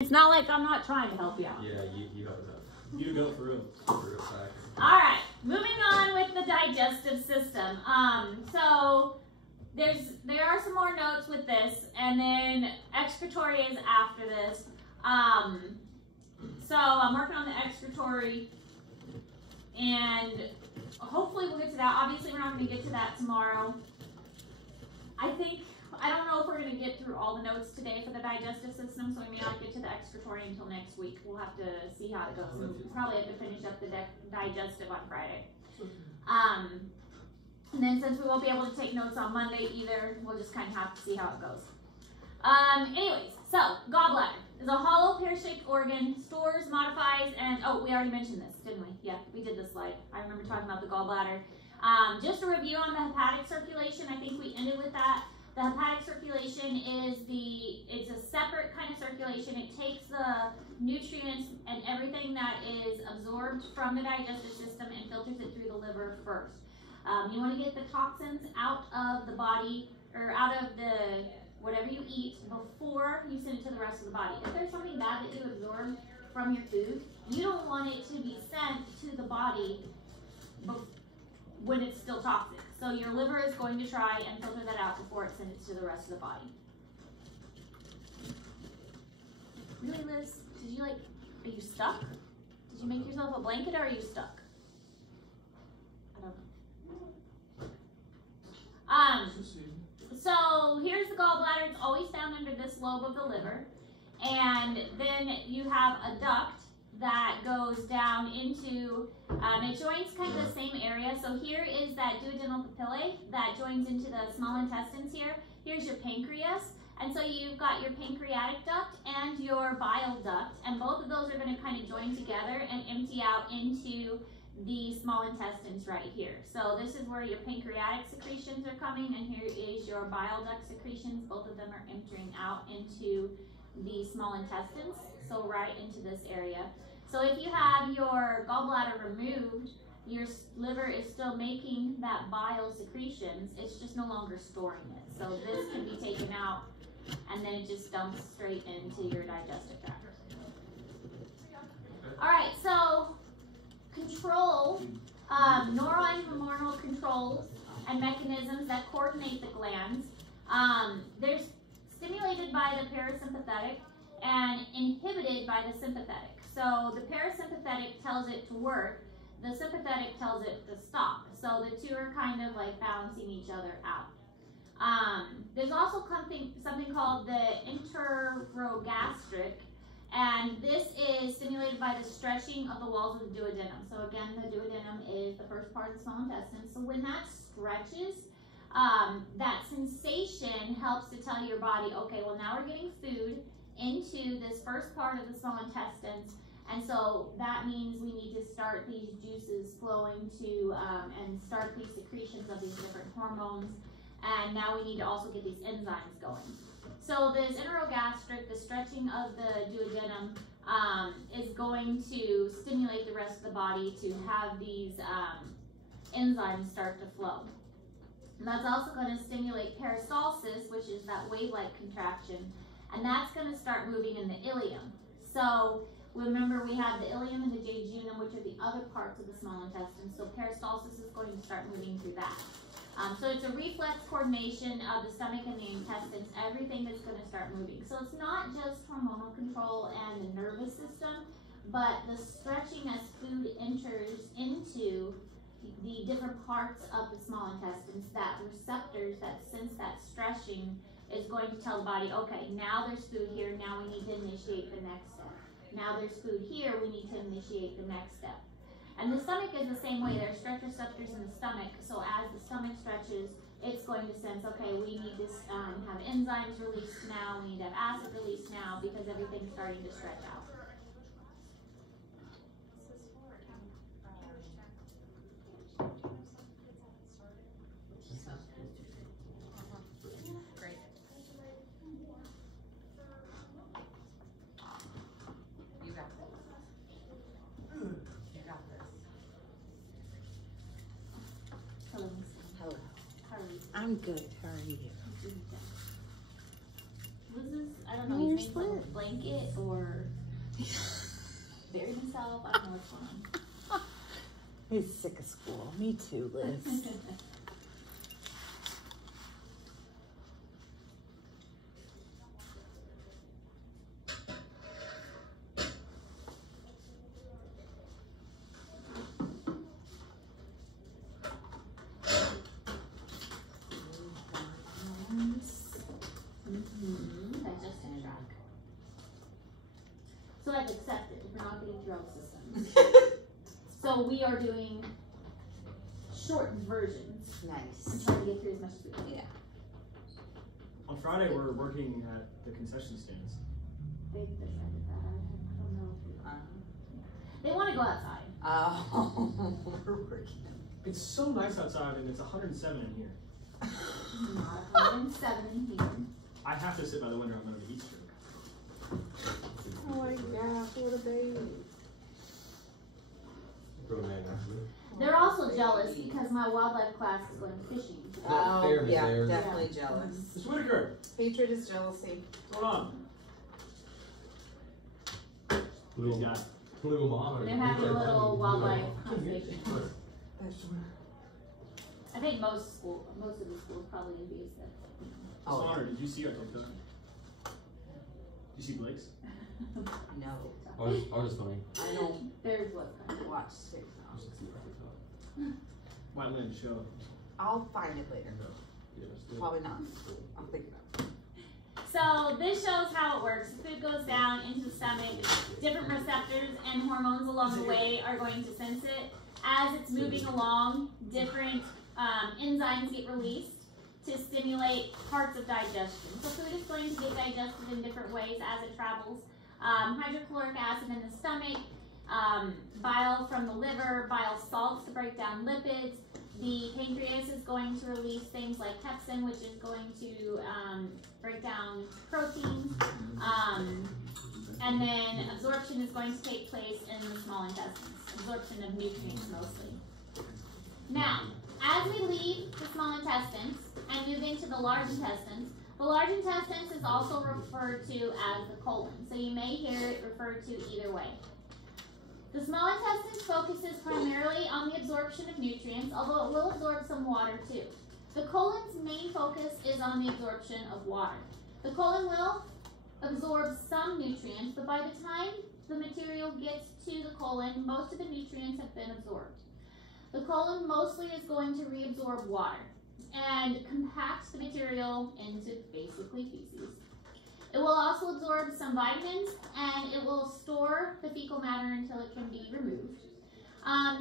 It's not like I'm not trying to help you out. Yeah, you got that. You go for real fact. All right, moving on with the digestive system. So there are some more notes with this, and then excretory is after this. So I'm working on the excretory, and hopefully we'll get to that. Obviously, we're not going to get to that tomorrow. I don't know if we're going to get through all the notes today for the digestive system, so we may not get to the excretory until next week. We'll have to see how it goes. We'll probably have to finish up the digestive on Friday. And then since we won't be able to take notes on Monday either, we'll just kind of have to see how it goes. Anyways, so gallbladder is a hollow pear-shaped organ, stores, modifies, and oh, we already mentioned this, didn't we? Yeah, we did this slide. I remember talking about the gallbladder. Just a review on the hepatic circulation. I think we ended with that. The hepatic circulation is it's a separate kind of circulation. It takes the nutrients and everything that is absorbed from the digestive system and filters it through the liver first. You want to get the toxins out of the body, or out of the whatever you eat, before you send it to the rest of the body. If there's something bad that you absorb from your food, you don't want it to be sent to the body when it's still toxic. So your liver is going to try and filter that out before it sends it to the rest of the body. Really, Liz? Are you stuck? Did you make yourself a blanket, or are you stuck? I don't know. So here's the gallbladder. It's always found under this lobe of the liver. And then you have a duct that goes down into, it joins kind of the same area. So here is that duodenal papillae that joins into the small intestines here. Here's your pancreas. And so you've got your pancreatic duct and your bile duct, and both of those are going to kind of join together and empty out into the small intestines right here. So this is where your pancreatic secretions are coming, and here is your bile duct secretions. Both of them are emptying out into the small intestines, so right into this area. So if you have your gallbladder removed, your liver is still making that bile secretions. It's just no longer storing it. So this can be taken out, and then it just dumps straight into your digestive tract. All right, so control, neuron hormonal controls and mechanisms that coordinate the glands. They're stimulated by the parasympathetic and inhibited by the sympathetic. So the parasympathetic tells it to work, the sympathetic tells it to stop. So the two are kind of like balancing each other out. There's also something called the enterogastric, and this is stimulated by the stretching of the walls of the duodenum. So again, the duodenum is the first part of the small intestine. So when that stretches, that sensation helps to tell your body, okay, well now we're getting food into this first part of the small intestines, and so that means we need to start these juices flowing to and start these secretions of these different hormones, and now we need to also get these enzymes going. So this enterogastric, the stretching of the duodenum, is going to stimulate the rest of the body to have these enzymes start to flow. And that's also going to stimulate peristalsis, which is that wave-like contraction, and that's going to start moving in the ileum. So remember, we have the ileum and the jejunum, which are the other parts of the small intestine. So peristalsis is going to start moving through that. So it's a reflex coordination of the stomach and the intestines. Everything is going to start moving. So it's not just hormonal control and the nervous system, but the stretching as food enters into the different parts of the small intestines, that receptors that sense that stretching is going to tell the body, okay, now there's food here, now we need to initiate the next step. Now there's food here, we need to initiate the next step. And the stomach is the same way. There are stretch receptors in the stomach, so as the stomach stretches, it's going to sense, okay, we need to have enzymes released now, we need to have acid released now, because everything's starting to stretch out. I'm good. How are you? Was this? I don't know. make a blanket or bury himself. I don't know what's going on. He's sick of school. Me too, Liz. Digestion tract. So I've accepted we're not getting through all the systems. So we are doing shortened versions. Nice. I'm trying to get through as much as we can. Yeah. On Friday, we're working at the concession stands. They decided that. I don't know. They want to go outside. Oh, we're working. It's so nice outside, and it's 107 in here. Not 107 in here. I have to sit by the window. I'm going to heat stroke. Oh my gosh, what a baby. They're also jealous because my wildlife class is going fishing. Oh, yeah, definitely jealous. Mr. Whitaker, Hatred is jealousy. what's going on? He's got Little mom. They're having a little wildlife conservation. I think most of the schools probably envious that. Oh, Honor, did you see our TikTok? Did you see Blake's? No. Ours is funny. I don't Theirs was kind of. watch TikTok. You should see our TikTok. White Land Show. I'll find it later. Yeah, it's good. Probably not. I'm thinking of it. So this shows how it works. The food goes down into the stomach. Different receptors and hormones along the way are going to sense it. As it's moving along, different enzymes get released to stimulate parts of digestion. So food is going to get digested in different ways as it travels. Hydrochloric acid in the stomach, bile from the liver, bile salts to break down lipids. The pancreas is going to release things like pepsin, which is going to break down proteins. And then absorption is going to take place in the small intestines, absorption of nutrients mostly. Now, as we leave the small intestines and move into the large intestines is also referred to as the colon. So you may hear it referred to either way. The small intestines focuses primarily on the absorption of nutrients, although it will absorb some water too. The colon's main focus is on the absorption of water. The colon will absorb some nutrients, but by the time the material gets to the colon, most of the nutrients have been absorbed. The colon mostly is going to reabsorb water and compact the material into basically feces. It will also absorb some vitamins, and it will store the fecal matter until it can be removed.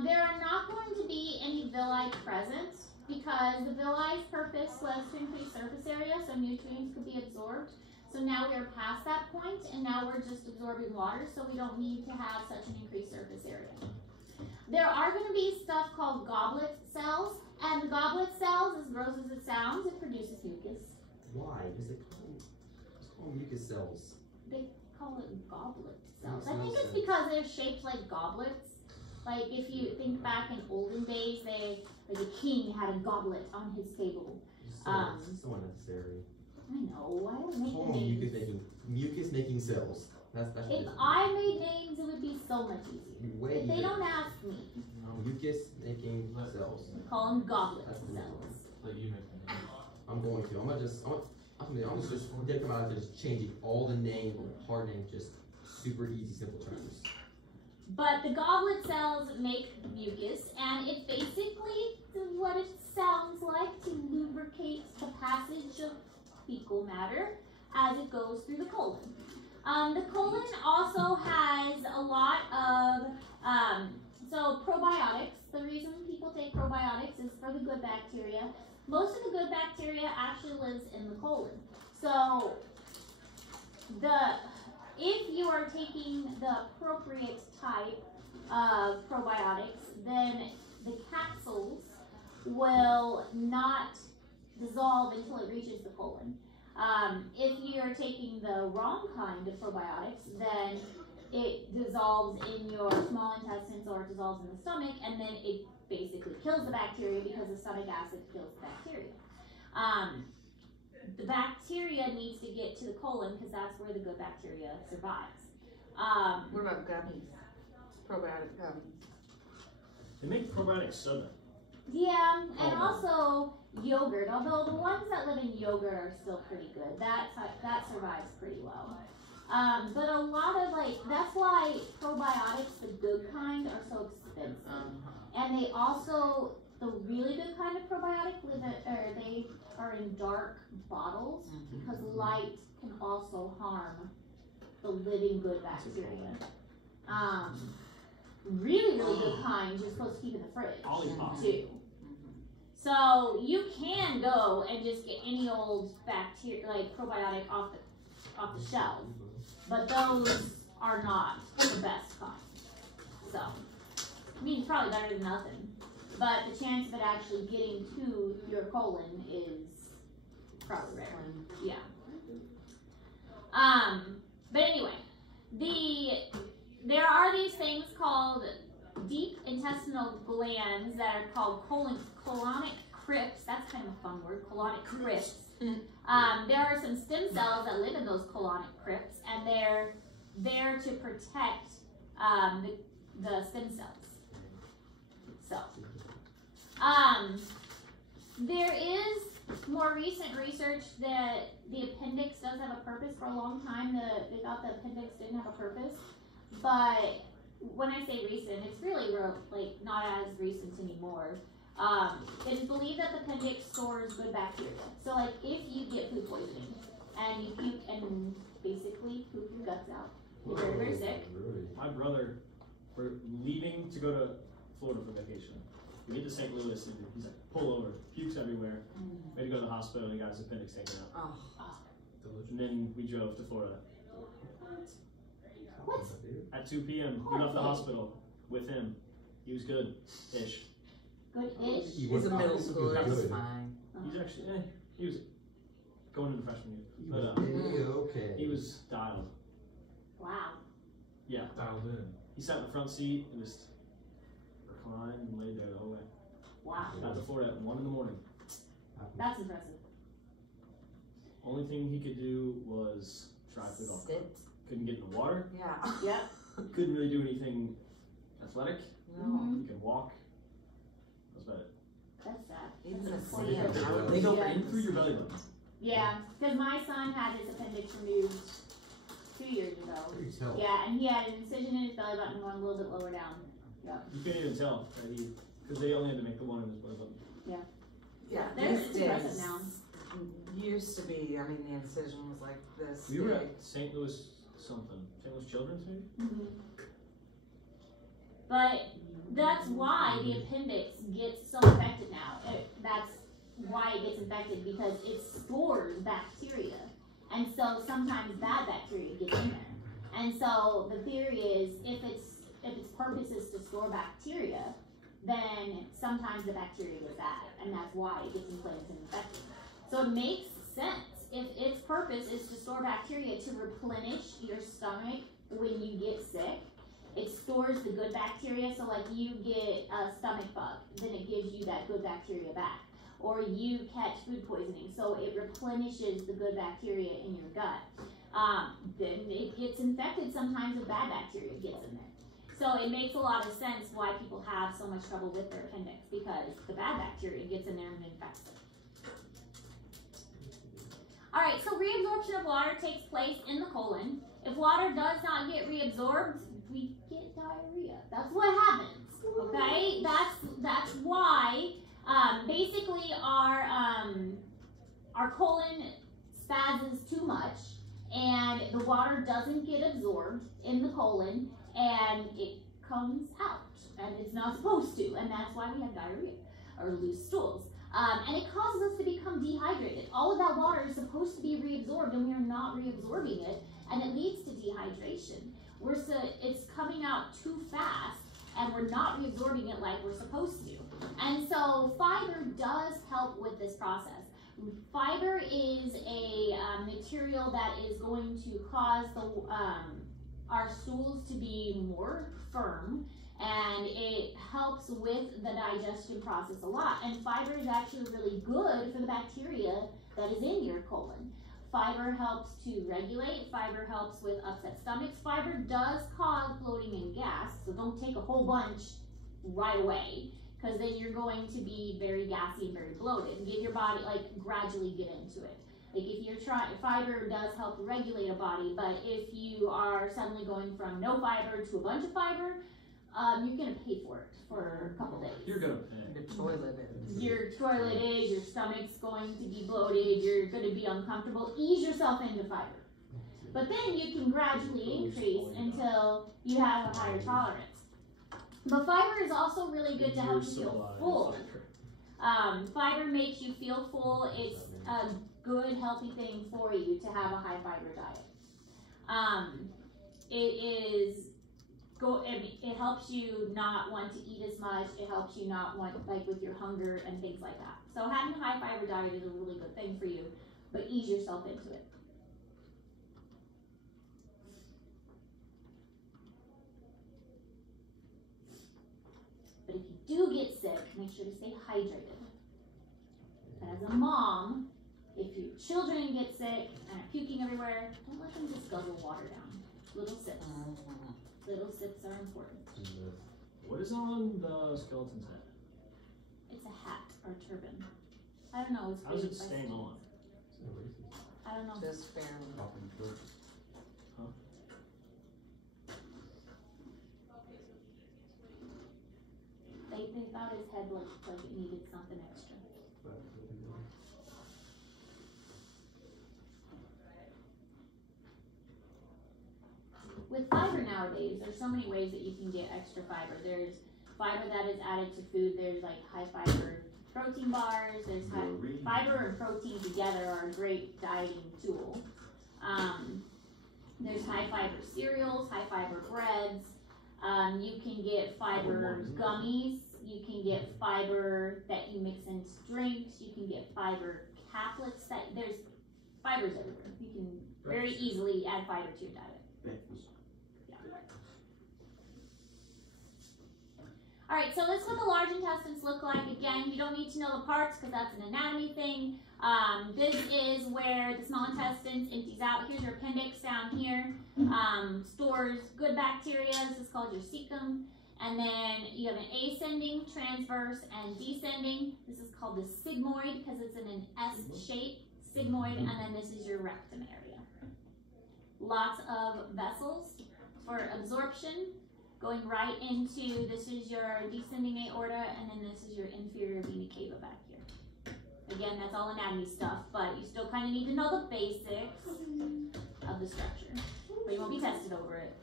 There are not going to be any villi present because the villi's purpose was to increase surface area so nutrients could be absorbed. So now we are past that point, and now we're just absorbing water, so we don't need to have such an increased surface area. There are going to be stuff called goblet cells, and the goblet cells, as gross as it sounds, it produces mucus. Why? Because they call them mucus cells. They call it goblet cells. Makes I no think it's sense. because they're shaped like goblets. Like if you think back in olden days, like a king had a goblet on his table. It's so unnecessary. I know, I don't make Call the them names. mucus making cells. That's If I made names, it would be so much easier. Way But they easier. don't ask me. Mucus making cells. We call them goblet That's the name. cells. Let you make them. I'm going to. I'm just gonna come out of just changing all the name, hard names, just super easy, simple terms. But the goblet cells make mucus, and it basically is what it sounds like to lubricate the passage of fecal matter as it goes through the colon. The colon also has a lot of, so probiotics. The reason people take probiotics is for the good bacteria. Most of the good bacteria actually lives in the colon. So if you are taking the appropriate type of probiotics, then the capsules will not dissolve until it reaches the colon. If you're taking the wrong kind of probiotics, then it dissolves in your small intestines or it dissolves in the stomach, and then it basically kills the bacteria because the stomach acid kills the bacteria. the bacteria needs to get to the colon because that's where the good bacteria survives. What about gummies? Probiotic gummies. They make probiotic soda. Yeah, and also yogurt. Although the ones that live in yogurt are still pretty good. That survives pretty well. But a lot of that's why probiotics, the good kind, are so expensive. And they also, the really good kind of probiotic they are in dark bottles because light can also harm the living good bacteria. Really good kind you're supposed to keep in the fridge too. So you can go and just get any old bacteria probiotic off the shelf, but those are not the best kind. So I mean, it's probably better than nothing, but the chance of it actually getting to your colon is probably rare. Yeah. But anyway, there are these things called deep intestinal glands that are called colonic crypts. That's kind of a fun word, colonic crypts. There are some stem cells that live in those colonic crypts, and they're there to protect the stem cells. So, there is more recent research that the appendix does have a purpose. For a long time, they thought the appendix didn't have a purpose, but when I say recent, it's really not as recent anymore. It is believed that the appendix stores good bacteria. So if you get food poisoning and you puke and basically poop your guts out, you're very, very sick. My brother, we're leaving to go to Florida for vacation. We get to St. Louis and he's like, pull over, pukes everywhere. We had to go to the hospital and he got his appendix taken out. And then we drove to Florida. What? At 2 p.m. we left the hospital with him. He was good-ish. Good-ish? He's a middle schooler, he's fine. He's actually, he was going into freshman year. Okay. He was dialed. Wow. Yeah. Dialed in. He sat in the front seat and just reclined and laid there the whole way. Wow. Got to Florida at 1 in the morning. That's impressive. Only thing he could do was try food off. Couldn't get in the water. Yeah. Yep. Couldn't really do anything athletic. No. You can walk. That's about it. That's sad. Even That's a unfortunate. sand. They go Yeah. in through your belly button. Yeah, because my son had his appendix removed 2 years ago. Yeah. Yeah, and he had an incision in his belly button going a little bit lower down. Yeah. You can't even tell that because they only had to make the one in his belly button. Yeah, There's these impressive days now. used to be, I mean, the incision was like this. We were big. at St. Louis something. St. Louis Children's maybe? But that's why the appendix gets so infected now. That's why it gets infected, because it stores bacteria. And so sometimes bad bacteria gets in there. And so the theory is if its purpose is to store bacteria, then sometimes the bacteria goes bad, and that's why it gets inflamed and infected. So it makes sense. If its purpose is to store bacteria to replenish your stomach when you get sick, it stores the good bacteria. So like you get a stomach bug, then it gives you that good bacteria back. Or you catch food poisoning, so it replenishes the good bacteria in your gut. Then it gets infected sometimes with bad bacteria gets in there. So it makes a lot of sense why people have so much trouble with their appendix, because the bad bacteria gets in there and infects it. All right, so reabsorption of water takes place in the colon. If water does not get reabsorbed, we get diarrhea. That's what happens, okay? That's why basically our colon spazzes too much and the water doesn't get absorbed in the colon and it comes out and it's not supposed to, and that's why we have diarrhea or loose stools. And it causes us to become dehydrated. All of that water is supposed to be reabsorbed and we are not reabsorbing it, and it leads to dehydration. It's coming out too fast and we're not reabsorbing it like we're supposed to. And so fiber does help with this process. Fiber is a material that is going to cause our stools to be more firm, and it helps with the digestion process a lot. And fiber is actually really good for the bacteria that is in your colon. Fiber helps to regulate, fiber helps with upset stomachs. Fiber does cause bloating and gas, so don't take a whole bunch right away, because then you're going to be very gassy and very bloated. Give your body, like, gradually get into it. Like, if you're trying, fiber does help regulate a body, but if you are suddenly going from no fiber to a bunch of fiber, you're gonna pay for it for a couple days. You're gonna pay. The toilet is. Your toilet is, your stomach's going to be bloated, you're gonna be uncomfortable. Ease yourself into fiber. But then you can gradually increase until you have a higher tolerance. But fiber is also really good to help you feel full. Fiber makes you feel full. It's a good, healthy thing for you to have a high fiber diet. It helps you not want to eat as much. It helps you not want, like, with your hunger and things like that. So having a high fiber diet is a really good thing for you, but ease yourself into it. But if you do get sick, make sure to stay hydrated. But as a mom, if your children get sick and are puking everywhere, don't let them just guzzle water down. Little sips. Little sips are important. What is on the skeleton's head? It's a hat or a turban. I don't know. How's it staying on? I don't know. Just barely. Huh? They thought his head looked like it needed something extra. With fiber nowadays, there's so many ways that you can get extra fiber. There's fiber that is added to food. There's like high fiber protein bars. There's fiber and protein together are a great dieting tool. There's high fiber cereals, high fiber breads. You can get fiber gummies. You can get fiber that you mix into drinks. You can get fiber caplets. There's fibers everywhere. You can very easily add fiber to your diet. All right, so this is what the large intestines look like. Again, you don't need to know the parts because that's an anatomy thing. This is where the small intestines empties out. Here's your appendix down here. Stores good bacteria. This is called your cecum. And then you have an ascending, transverse, and descending. This is called the sigmoid because it's in an S shape, sigmoid, and then this is your rectum area. Lots of vessels for absorption. Going right into, this is your descending aorta, and then this is your inferior vena cava back here. Again, that's all anatomy stuff, but you still kind of need to know the basics of the structure, but you won't be tested over it.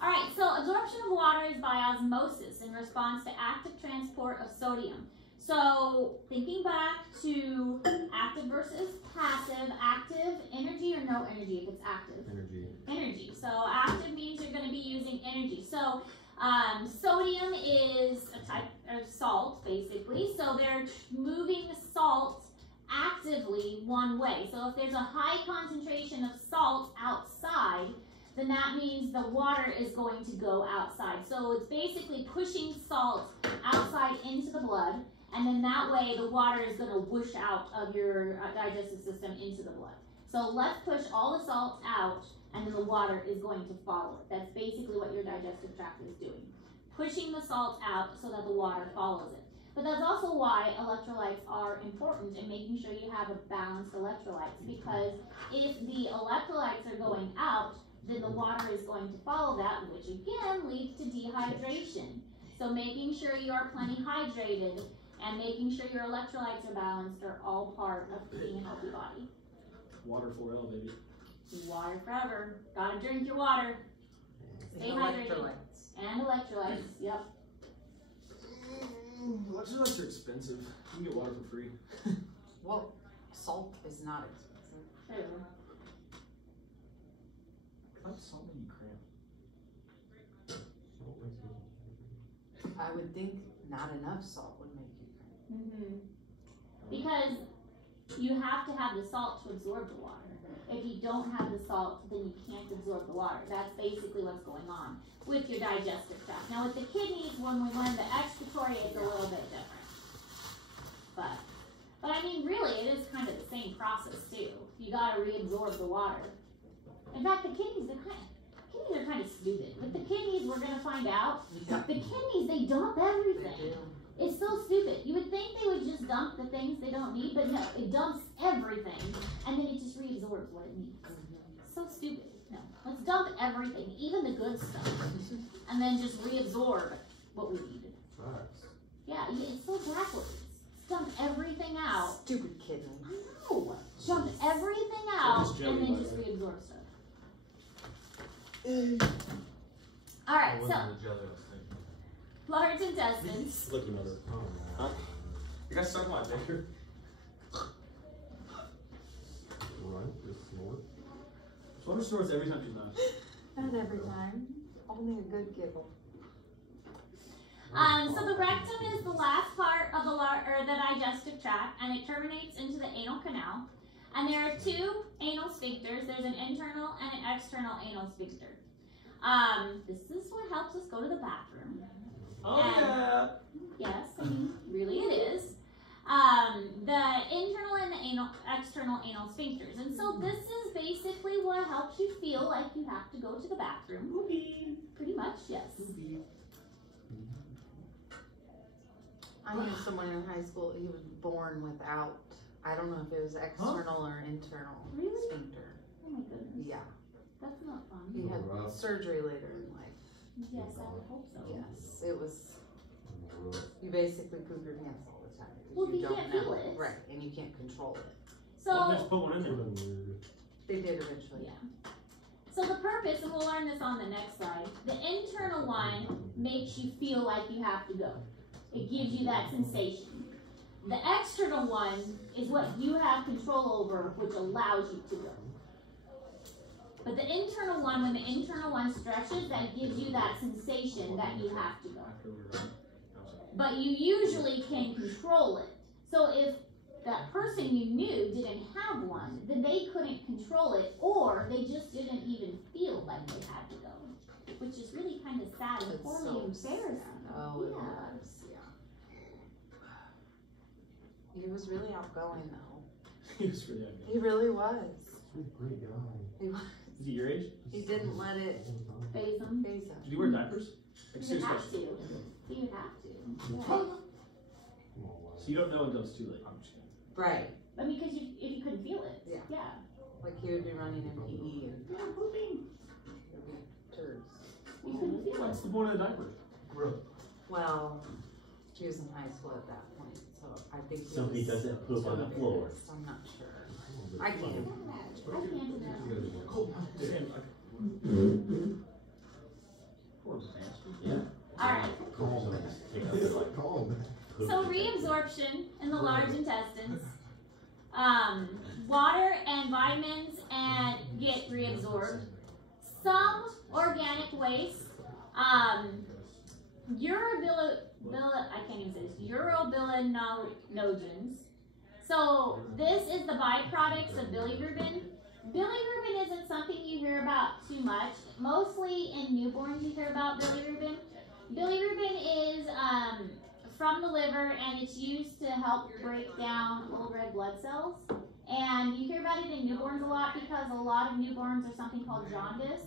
All right, so absorption of water is by osmosis in response to active transport of sodium. So thinking back to active versus passive, active, energy or no energy if it's active? Energy. Energy. So active means you're going to be using energy. So sodium is a type of salt, basically. So they're moving salt actively one way. So if there's a high concentration of salt outside, then that means the water is going to go outside. So it's basically pushing salt outside into the blood. And then that way the water is going to whoosh out of your digestive system into the blood. So let's push all the salt out, and then the water is going to follow it. That's basically what your digestive tract is doing. Pushing the salt out so that the water follows it. But that's also why electrolytes are important in making sure you have a balanced electrolytes. Because if the electrolytes are going out, then the water is going to follow that, which again leads to dehydration. So making sure you are plenty hydrated and making sure your electrolytes are balanced are all part of being a healthy body. Water for real, baby. Water forever. Gotta drink your water. Stay hydrated. And electrolytes, yep. Electrolytes are expensive. You can get water for free. Well, salt is not expensive. True. How much salt make you cramp? I would think not enough salt would make you cramp. Because you have to have the salt to absorb the water. If you don't have the salt, then you can't absorb the water. That's basically what's going on with your digestive tract. Now with the kidneys, when we learn the excretory, it's a little bit different. But I I mean, really, it is kind of the same process too. You gotta reabsorb the water. In fact, the kidneys are kind of stupid. With the kidneys, we're gonna find out. Yeah. The kidneys, they dump They everything. do. It's so stupid. You would think they would just dump the things they don't need, but no, it dumps everything, and then it just reabsorbs what it needs. So stupid. No, let's dump everything, even the good stuff, and then just reabsorb what we need. Facts. Yeah, it's so backwards. Dump everything out. Stupid kidney. I know. Dump everything out just jelly and then butter. just reabsorb stuff. All right, so large intestines. Looking at it. Huh? You guys suck my finger. Right, just snort. Sweater snorts every time she's not. Not every time. Only a good giggle. So the rectum is the last part of the digestive tract, and it terminates into the anal canal. And there are two anal sphincters. There's an internal and an external anal sphincter. This is what helps us go to the bathroom. Oh And- yeah. Yes, I mean, really it is. The internal and the external anal sphincters. And so this is basically what helps you feel like you have to go to the bathroom. Pretty much, yes. I knew someone in high school, he was born without, I don't know if it was external or internal Really? sphincter. Oh my goodness. Yeah. That's not fun. He had Rough. surgery later in life. Yes, I would hope so. Yes. It was, you basically poop your pants all the time. because Well, you don't can't know. feel it. Right, and you can't control it. Well, let's So, put one in there. They did eventually. yeah. So the purpose, and we'll learn this on the next slide, the internal one makes you feel like you have to go. It gives you that sensation. The external one is what you have control over, which allows you to go. But the internal one, when the internal one stretches, that gives you that sensation that you have to go. After we're done. But you usually can control it. So if that person you knew didn't have one, then they couldn't control it, or they just didn't even feel like they had to go, which is really kind of sad and It's poorly so embarrassing. sad. Oh, it Yeah. was, yeah. He was really outgoing though. He was really young. He really was. He's a great guy. He was. Is he your age? He didn't let it Phase them. phase him. Did he wear diapers? Like, You serious have question. to. You have to. Yeah. Come on, So you don't know until it's too late. I'm just kidding. Right. I mean, because if you couldn't feel it. Yeah. Yeah. Like he would be running in PE and Yeah, pooping. there'd be turds. You couldn't feel What's it. the point of the diaper? Well, she was in high school at that point, so I think he Somebody was doesn't poop on the too floor. embarrassed. I'm not sure. I can't. I can't know. Sam, poor bastard. Yeah. All right. Calm. Take up the, like, Calm. poop So detector. reabsorption in the large intestines. Water and vitamins and get reabsorbed. Some organic waste. I can't even say this. Urobilinogens. So this is the byproducts of bilirubin. Bilirubin isn't something you hear about too much. Mostly in newborns you hear about bilirubin. Bilirubin is from the liver, and it's used to help break down old red blood cells. And you hear about it in newborns a lot because a lot of newborns are something called jaundice,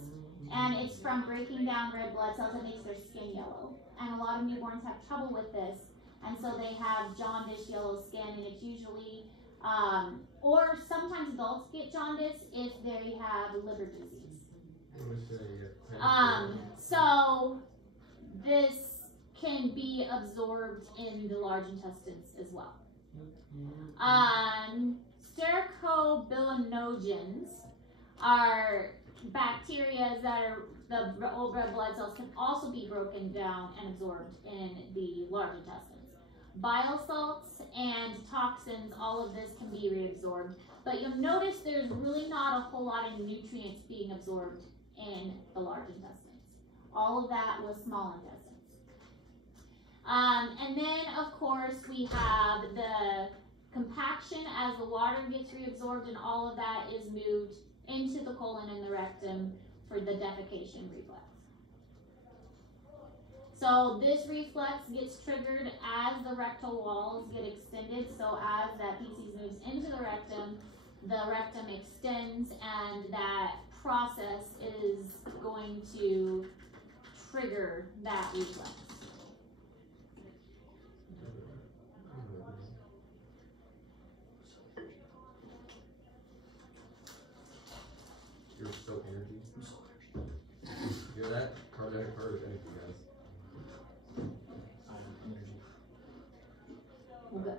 and it's from breaking down red blood cells that makes their skin yellow. And a lot of newborns have trouble with this, and so they have jaundice yellow skin, and it's usually, or sometimes adults get jaundice if they have liver disease. So this can be absorbed in the large intestines as well. Stercobilinogens are bacteria that are the old red blood cells can also be broken down and absorbed in the large intestines. Bile salts and toxins, all of this can be reabsorbed, but you'll notice there's really not a whole lot of nutrients being absorbed in the large intestines. All of that was small intestines. And then, of course, we have the compaction as the water gets reabsorbed, and all of that is moved into the colon and the rectum for the defecation reflex. So this reflux gets triggered as the rectal walls get extended. So as that feces moves into the rectum extends, and that process is going to trigger that reflex. You're so energy. You hear that? Cardiac heart energy, guys. Energy. Well, good.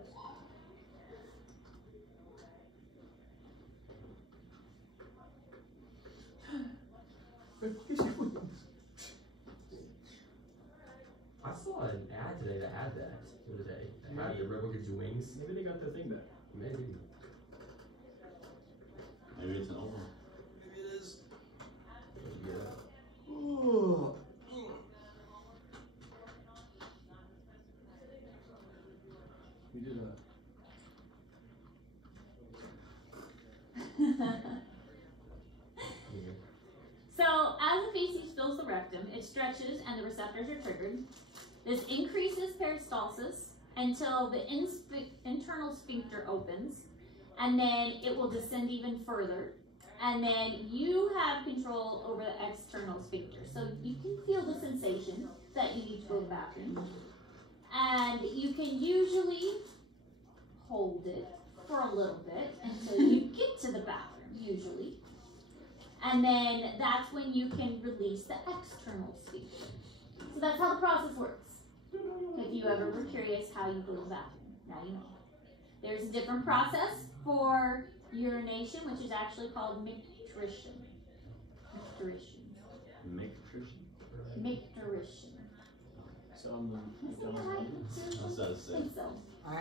I saw an ad today that had that the other day. That had the Rebel gives you wings. Maybe they got their thing back. Maybe. Maybe it's an old one. Maybe it is. Yeah. Ooh. We did a. So as the feces fills the rectum, it stretches and the receptors are triggered. This increases peristalsis until the internal sphincter opens, and then it will descend even further. And then you have control over the external sphincter. So you can feel the sensation that you need to go to the bathroom. And you can usually hold it for a little bit until you get to the bathroom, usually. And then that's when you can release the external sphincter. So that's how the process works. If you ever were curious how you go to the bathroom, now you know. There's a different process for urination, which is actually called micturition. Micturition. So I'm Is that right? That's what I I said. think so. I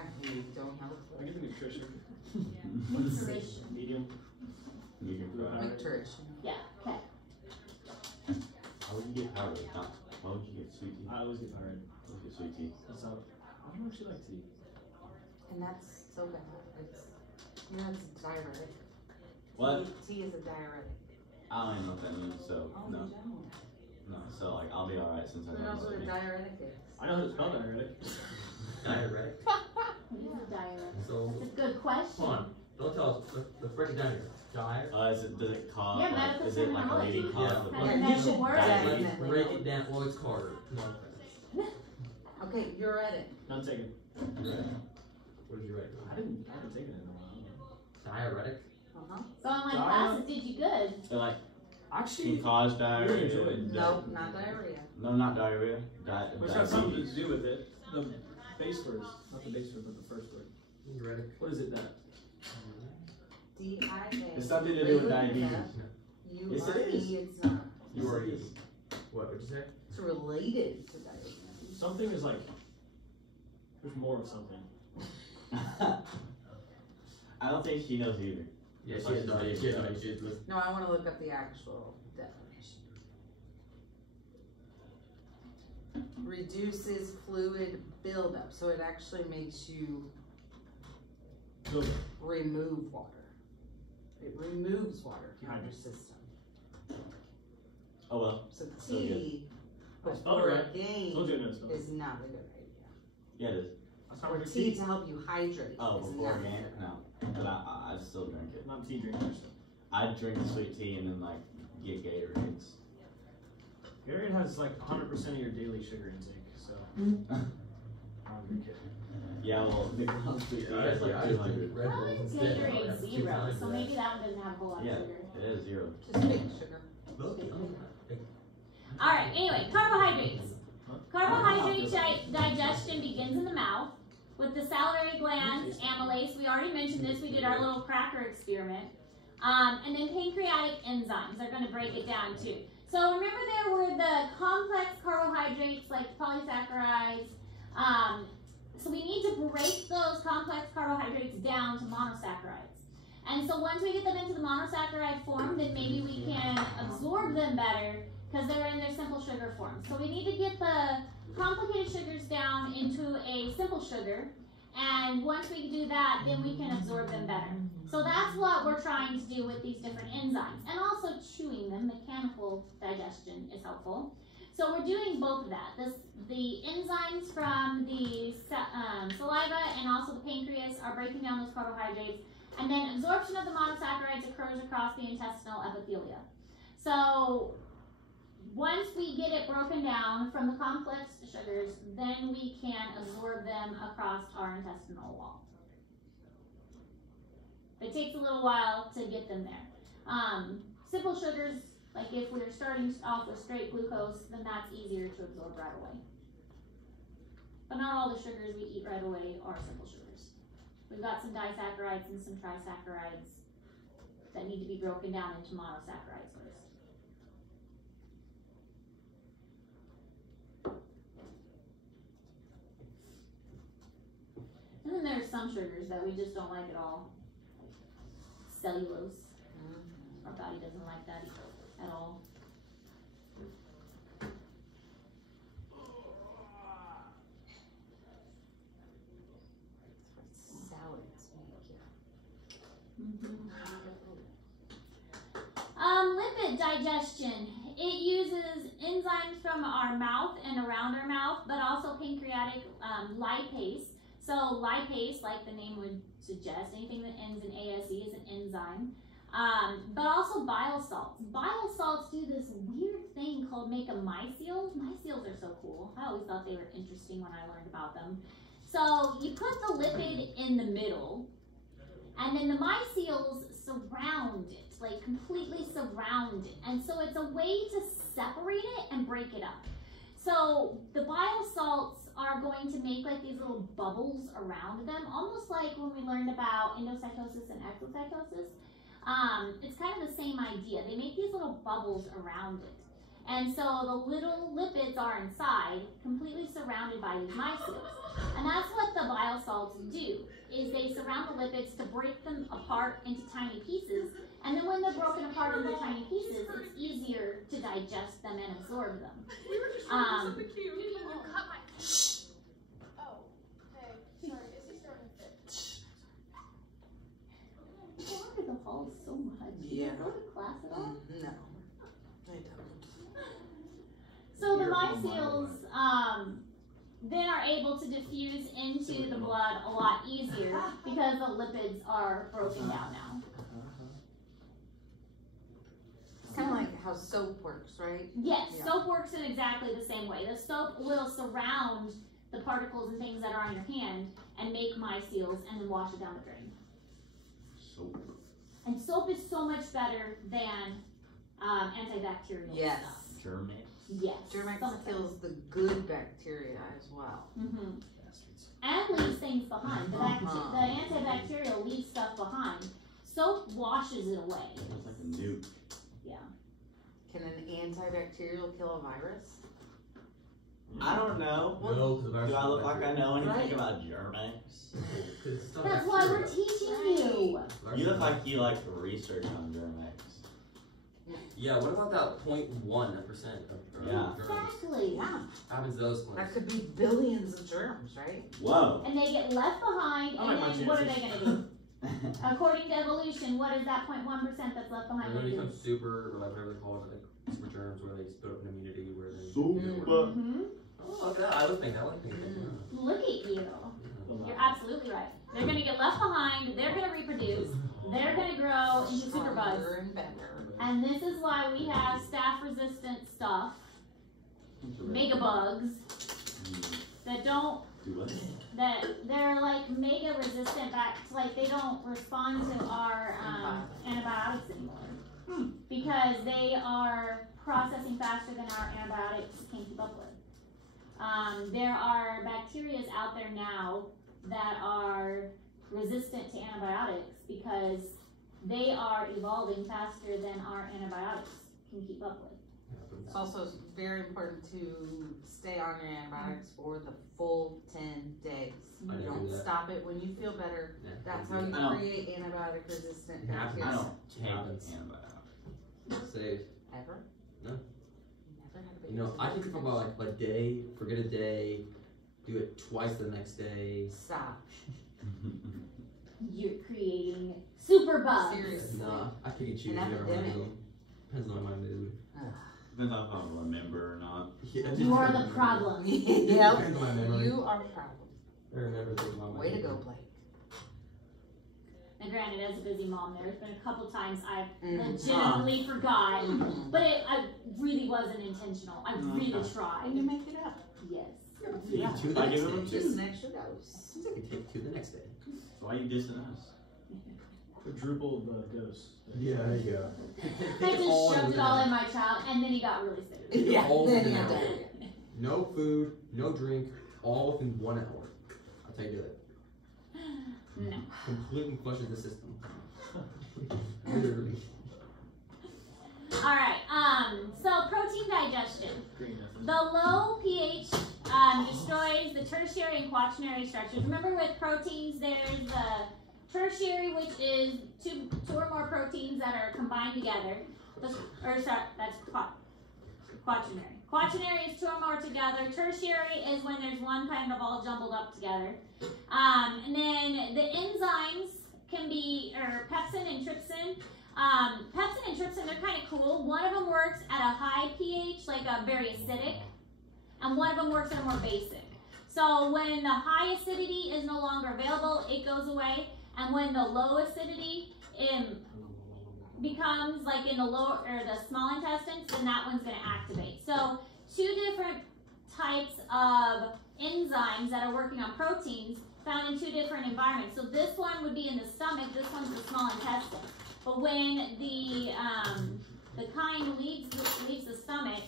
don't have I get the nutrition. Micturition. Medium. Medium Blue fry. powder. Micturition. Yeah, okay. How would you get powder? Why would you get sweet tea? I always get powdered. Let's get sweet tea. That's how. I don't actually like tea. And that's so bad. It's, you know, it's a diuretic. What? Tea is a diuretic. I don't even know what that means, so Oh, no. in general. No, so like I'll be alright since I Who know knows what a what diuretic is? I know how to spell diuretic. Diuretic. What is a diuretic? So, That's a good question. come on. Don't tell us. Let's break it down here. Does it cause Yeah, like, medical is it like a lady terminology. cause Yeah. of Kind like, of you medical should word. diabetes? definitely Break know. it down. Well, it's Carter. Come on, friends. Okay, diuretic. None taken. What did you write? I haven't taken it in a while. Diuretic. Uh-huh. So online Diet. classes did you good. So like Actually, can cause really diarrhea? enjoyed. No, not diarrhea. No, not diarrhea. which has something to Diabetes. do with it. The base words, not the base word, but the first word. Diuretic. What is it that? D-I-A. It's something to do with diabetes. Yes, it U-R-E, is. it's not. You are eating. What would you say? It's related to diabetes. Something is like, there's more of something. I don't think she knows either. Yeah, she has no idea. She has no idea. She has No, I want to look up the actual definition. Reduces fluid buildup, so it actually makes you Build it. remove water. It removes water from your system. Oh well. So So tea I spelled it before right. a game Told you I didn't spell it. is not a good idea. Yeah, it is. That's not Or what tea tea. to help you hydrate Oh, is before not a game? good. No. But I still drink it. Not a tea drinker. I drink the sweet tea and then like get Gatorades. Gatorade has like 100% of your daily sugar intake, so I don't drink it. Yeah, well, McDonald's sweet tea Yeah, has like I just drink 200. Red Bulls Mine's instead. I Gatorade have 2 zero, times so that. maybe that one doesn't have a whole lot Yeah, of sugar. it is 0. Just fake sugar. Alright, anyway, carbohydrates. Carbohydrate digestion begins in the mouth with the salivary glands, amylase. We already mentioned this. We did our little cracker experiment. And then pancreatic enzymes are going to break it down too. So remember there were the complex carbohydrates like polysaccharides. So we need to break those complex carbohydrates down to monosaccharides. And so once we get them into the monosaccharide form, then maybe we can absorb them better because they're in their simple sugar form. So we need to get the complicated sugars down into a simple sugar. And once we do that, then we can absorb them better. So that's what we're trying to do with these different enzymes. And also chewing them, mechanical digestion is helpful. So we're doing both of that. The enzymes from the saliva and also the pancreas are breaking down those carbohydrates. And then absorption of the monosaccharides occurs across the intestinal epithelia. So once we get it broken down from the complex sugars, then we can absorb them across our intestinal wall. It takes a little while to get them there. Simple sugars, like if we're starting off with straight glucose, then that's easier to absorb right away. But not all the sugars we eat right away are simple sugars. We've got some disaccharides and some trisaccharides that need to be broken down into monosaccharides first. And then there's some sugars that we just don't like at all. Cellulose. Our body doesn't like that at all. Salads make Lipid digestion. It uses enzymes from our mouth and around our mouth, but also pancreatic lipase. So lipase, like the name would suggest, anything that ends in ASE is an enzyme. But also bile salts. Bile salts do this weird thing called make a mycel. Mycels are so cool. I always thought they were interesting when I learned about them. So you put the lipid in the middle, and then the mycels surround it, like completely surround it. And so it's a way to separate it and break it up. So the bile salts are going to make like these little bubbles around them, almost like when we learned about endocytosis and exocytosis. It's kind of the same idea. They make these little bubbles around it. And so the little lipids are inside, completely surrounded by these mycels. And that's what the bile salts do, is they surround the lipids to break them apart into tiny pieces. And then when they're broken apart into tiny pieces, it's easier to digest them and absorb them. We were just trying something cute. You cut my... Oh, hey, sorry, Izzy's throwing a fit. You water the halls so much. Yeah. You go to class at all? No, I don't. So the mycels then are able to diffuse into the blood a lot easier because the lipids are broken down now. It's kind of like how soap works, right? Yes, Yeah. soap works in exactly the same way. The soap will surround the particles and things that are on your hand and make mycels and then wash it down the drain. Soap. And soap is so much better than antibacterial Yes. stuff. German. Yes. Germex so much better. kills the good bacteria as well. Bastards. And leaves things behind. The antibacterial leaves stuff behind. Soap washes it away. It's like a nuke. Can an antibacterial kill a virus? I don't know. No, because the virus Do I look like I know anything Right. about Germex? That's why we're teaching you. You look like you like to research on Germex. Yeah, what about that 0.1% of Yeah. germs? Exactly. Yeah. What happens to those That ones? could be billions of germs, right? Whoa. And they get left behind, I like my and then what are they chances. going to do? According to evolution, what is that 0.1% that's left behind? They're gonna gonna do? become super, or like whatever they call it, like super germs, where they just build up an immunity, where they. Super. Mhm. Oh, look at that! I would think that. I would think that. Look at you. You're absolutely right. They're going to get left behind. They're going to reproduce. They're going to grow into super bugs. Stronger and better. And this is why we have staph-resistant stuff, megabugs, that don't, Do what? that they're like mega resistant back, like they don't respond to our antibiotics anymore. Because they are processing faster than our antibiotics can keep up with. There are bacteria out there now that are resistant to antibiotics because they are evolving faster than our antibiotics can keep up with. It's also very important to stay on your antibiotics for the full 10 days. I You do don't that. stop it when you feel better. Yeah, That's I how do you that. I don't- create antibiotic resistant It happens. I bacteria. don't take Happens. antibiotics. Safe. Ever? No. You never had a baby? You know, I can think about like a day, forget a day, do it twice the next day. Stop. You're creating super bugs. Seriously. Nah, I pick and choose An whatever I do. epidemic. Depends on my mood. Depends on if I remember or not. Yeah, it You just are depends the on my mood. problem. Yep. Depends on my memory. You are a problem. I remember things about my Way to mood. go, Blake. And granted, as a busy mom, there's been a couple times I've Mhm. legitimately forgotten, Mhm. but I really wasn't intentional. I really And you tried. make it up. Yes. Take two the I next give them day. Just an extra dose. Seems like you take two the next day. So why are you dissing us? Quadruple the dose. Yeah, there you go. I just shoved it all in my child, and then he got really sick. Yeah, all then within you an do hour. it. No food, no drink, all within 1 hour. That's how you do it. No. Completely flushes the system. Literally. All right. So protein digestion. Green effort. The low pH destroys the tertiary and quaternary structures. Remember, with proteins, there's a tertiary, which is two or more proteins that are combined together. That's quaternary. Quaternary is two or more together. Tertiary is when there's one kind of all jumbled up together. And then the enzymes can be, or pepsin and trypsin. Pepsin and trypsin, they're kind of cool. One of them works at a high pH, like a very acidic, and one of them works at a more basic. So when the high acidity is no longer available, it goes away. And when the low acidity becomes like in the lower or the small intestines, then that one's going to activate. So two different types of enzymes that are working on proteins found in two different environments. So this one would be in the stomach, this one's the small intestine. But when the kind leaves the stomach,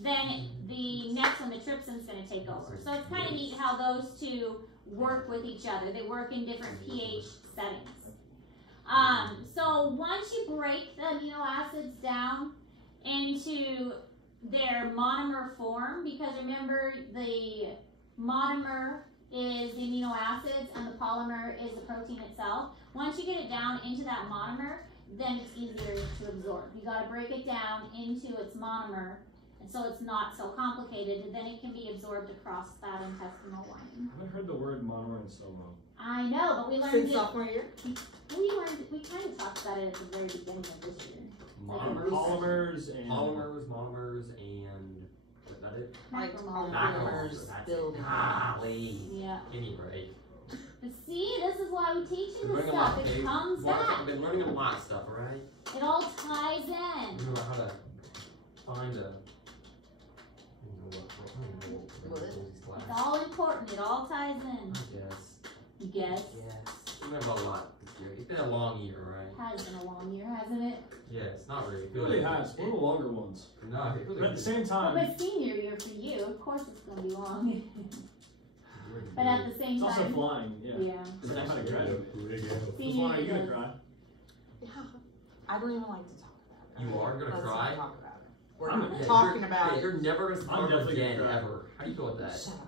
then the next one, the trypsin's going to take over. So it's kind of neat how those two work with each other. They work in different pH settings. So once you break the amino acids down into their monomer form, because remember the monomer is the amino acids and the polymer is the protein itself. Once you get it down into that monomer, then it's easier to absorb. You got to break it down into its monomer, and so it's not so complicated, and then it can be absorbed across that intestinal lining. I haven't heard the word monomer in so long. I know, but we learned Since it. sophomore year? We kind of talked about it at the very beginning of this year. Monomers, Polymers and monomers, and is that it? Like Macromolecules. polymers That's it. building. Golly. Yeah. Give me a break. But see, this is why we teach you Been this learning a lot, stuff. okay? It comes Well, back. I've been learning a lot of stuff, alright? It all ties in. Remember how to find a. I don't know what What? It's class. all important. It all ties in. I guess. Yes. Yes. We learned about a lot this year. It's been a long year, right? Has been a long year, hasn't it? Yeah, it's not really. it really has. One of the longer ones. No, it really But at the same time, But senior year for you, of course it's going to be long. But at the same it's also time, flying. Yeah. yeah. It's not kind of graduate. Senior Flying, are you year gonna does. cry? Yeah. I don't even like to talk about it. You are gonna Let's cry? not talk about it. We're I'm- not Yeah, talking you're- about yeah, it. You're never gonna see I'm Carter definitely gonna again, cry. ever. How do you feel with that? Shut up.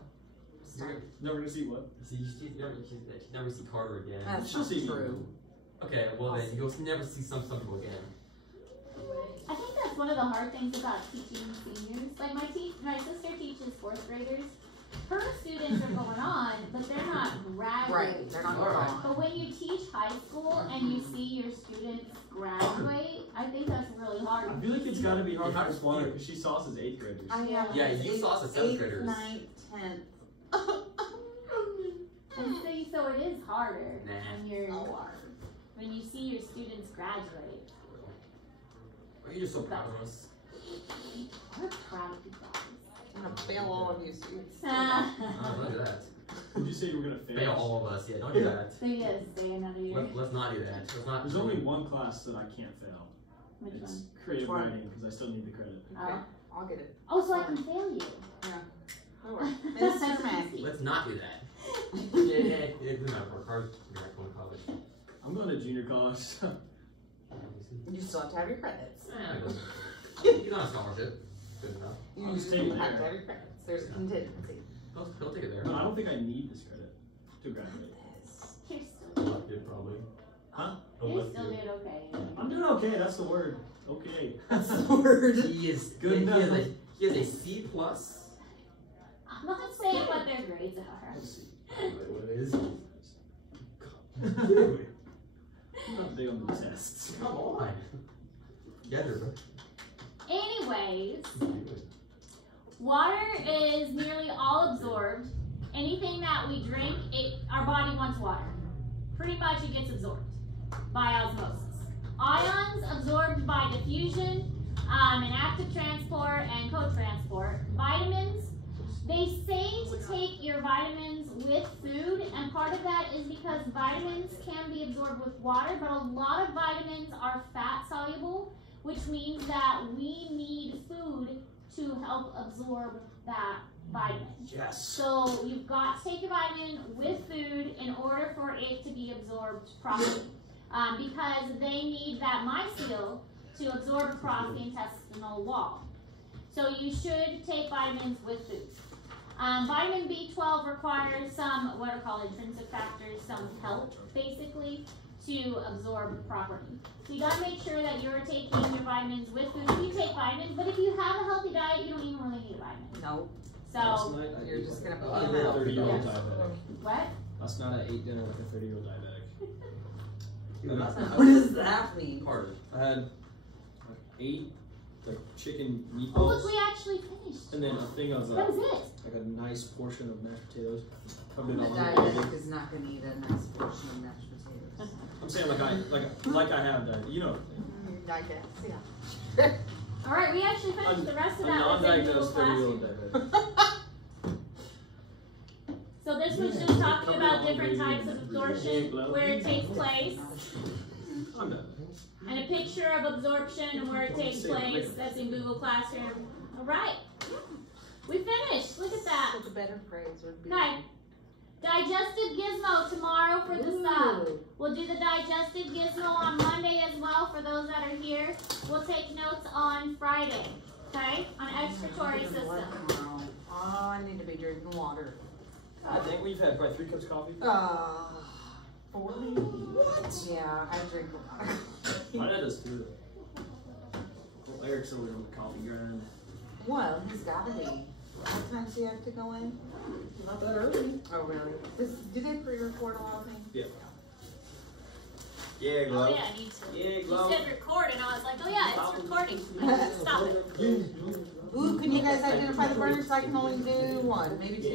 You're gonna, Never gonna see what? she's never see Carter again. That's She'll not see me. true. Okay, well then you'll never see some people again. I think that's one of the hard things about teaching seniors. Like my sister teaches fourth graders. Her students are going on, but they're not graduating. Right. They're not going Alright. on. But when you teach high school and you see your students graduate, I think that's really hard. I feel like it's gotta be hard How for does Swanner you- because she saw us as 8th graders. I have Yeah, you saw us as seventh graders. 8th, 9th, 10th. And so it is harder Nah. when you see your students graduate. Are you just so proud of us? We're proud of you guys. I'm gonna fail all of you students. Oh, don't do that. Did you say you were gonna fail? Fail all of us, yeah, don't do that. So yes, stay another year. Let's not do that. Let's not. There's only one class that I can't fail. Which It's one? creative Which one? writing because I still need the credit. Okay, I'll get it. Oh, so I can fail you. Don't worry. Mr. Mackey. Let's not do that. It doesn't matter for Carter's going to college. I'm going to junior college. You still have to have your credits. He's on a scholarship. Good enough. You I'll just have take to it have there. your credits. There's a contingency. He'll take it there. No, I don't think I need this credit to graduate. You're still, Good, probably. Huh? you're still doing okay. I'm doing okay. That's the word. Okay. That's the word. He is Good he enough. has a C plus. I'm not saying what their grades are. Let's see. What is it? I'm not big on the tests. Come on. Get her, bro. Anyways, water is nearly all absorbed. Anything that we drink, our body wants water. Pretty much it gets absorbed by osmosis. Ions absorbed by diffusion, and active transport and co-transport. Vitamins, they say to take your vitamins with food, and part of that is because vitamins can be absorbed with water, but a lot of vitamins are fat soluble, which means that we need food to help absorb that vitamin. Yes. So you've got to take your vitamin with food in order for it to be absorbed properly, because they need that mycelium to absorb across the intestinal wall. So you should take vitamins with food. Vitamin B12 requires some what are called intrinsic factors, some help basically to absorb properly. So you gotta make sure that you're taking your vitamins with food. You take vitamins, but if you have a healthy diet, you don't even really need a vitamin. Nope. Last So night I You're ate just gonna like put a them out. 30-year-old Yes. diabetic. what? Last night I ate dinner like a 30-year-old diabetic. What does that mean? Harder. I had like 8 like chicken Oh meatballs look, we actually finished. and then a thing of That was it. like a nice portion of mashed potatoes. I've A been all diabetic is not gonna eat a nice portion of mashed potatoes. I'm saying like I have that. You know. I guess, yeah. All right, we actually finished. The rest of that was in Google non-diagnosed 30-year-old Classroom. diabetic. So this was just talking about different types of absorption, where it takes place, I'm done. and a picture of absorption and where it takes place. That's in Google Classroom. All right, we finished. Look at that. The better phrase would be. Okay. Digestive gizmo tomorrow for the sub. We'll do the digestive gizmo on Monday as well for those that are here. We'll take notes on Friday, okay? On excretory system. Oh, I need to be drinking water. I think we've had probably 3 cups of coffee. 40? What? Yeah, I drink a lot. My dad does too. Well, Eric's over on the coffee grind. Well, he's gotta be. What time do you have to go in? Not that early. Oh, really? Do they pre-record a lot of things? Yeah. Yeah, Oh Glow. yeah, I need to. Yeah, You said record and I was like, oh yeah, it's recording. Stop it. Ooh, can you guys identify the burners? I can only do one, maybe two.